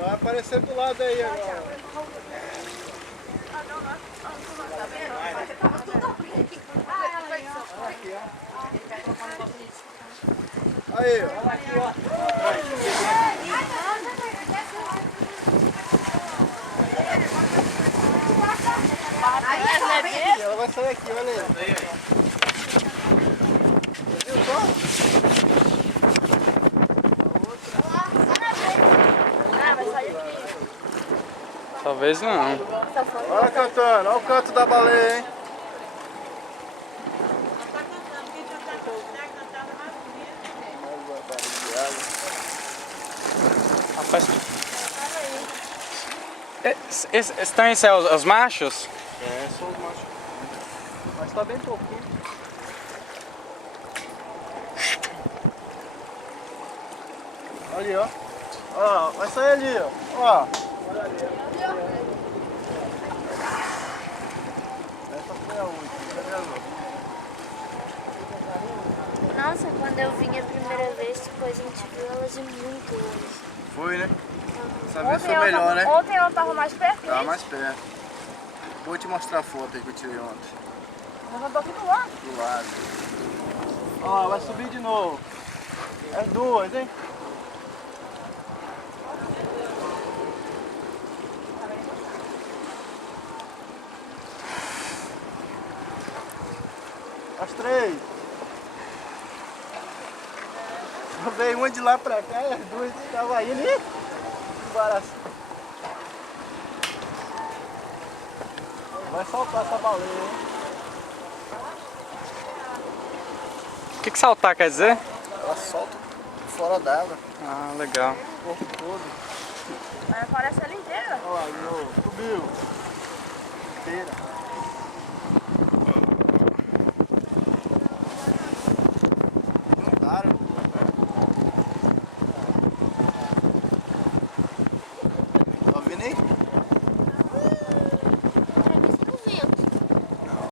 Vai aparecer do lado aí agora. Aí, ó. Aqui, ó. Ela vai sair aqui, olha aí. Viu só? Talvez não. Olha cantando, olha o canto da baleia, hein? Rapaz. Estão esses os machos? É, são os machos. Mas tá bem pouquinho. Ali, ó. Ó, vai sair ali, ó. Ó. Olha ali, ó. Essa foi a última. Cadê as outras? Nossa, quando eu vim a primeira vez, tipo, a gente viu elas de muito longe. Foi, né? Essa vez foi melhor, né? Ontem ela tava mais perto, Tava né? mais perto. Vou te mostrar a foto aí que eu tirei ontem. Eu tô aqui do lado. Do lado. Ó, vai subir de novo. É duas, hein? As três. Eu veio uma de lá pra cá e as duas estavam indo e embaraço. Vai soltar essa baleia, hein? O que saltar quer dizer? Ela solta fora d'água, Ah, legal. o corpo todo. Mas aparece ela inteira. Olha lá, de novo. Subiu. Inteira.